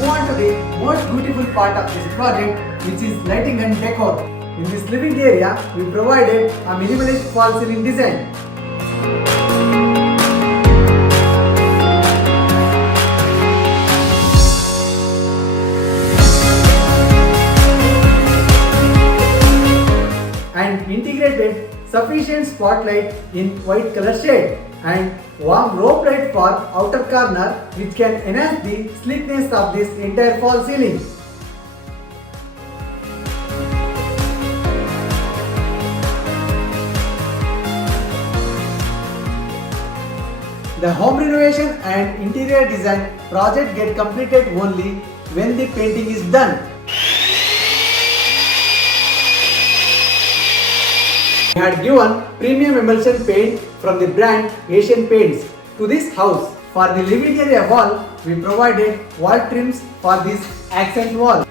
move on to the most beautiful part of this project, which is lighting and decor. In this living area, we provided a minimalist fall ceiling design. And integrated sufficient spotlight in white color shade and warm rope light for outer corner, which can enhance the sleekness of this entire fall ceiling. The home renovation and interior design project get completed only when the painting is done. We had given premium emulsion paint from the brand Asian Paints to this house. For the living area wall, we provided wall trims for this accent wall.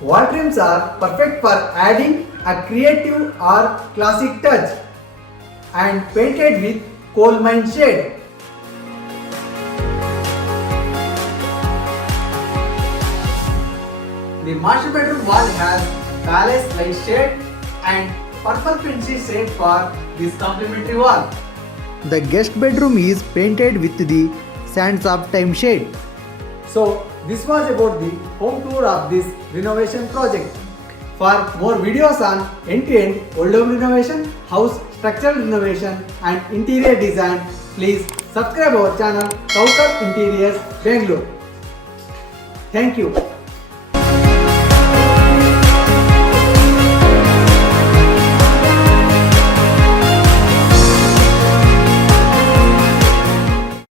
Wall trims are perfect for adding a creative or classic touch and painted with coal mine shade. The master bedroom wall has palace light shade and purple princess shade for this complementary wall. The guest bedroom is painted with the sands of time shade. So this was about the home tour of this renovation project. For more videos on end-to-end old home renovation, house structural renovation and interior design, please subscribe our channel Coucal Interiors Bangalore. Thank you.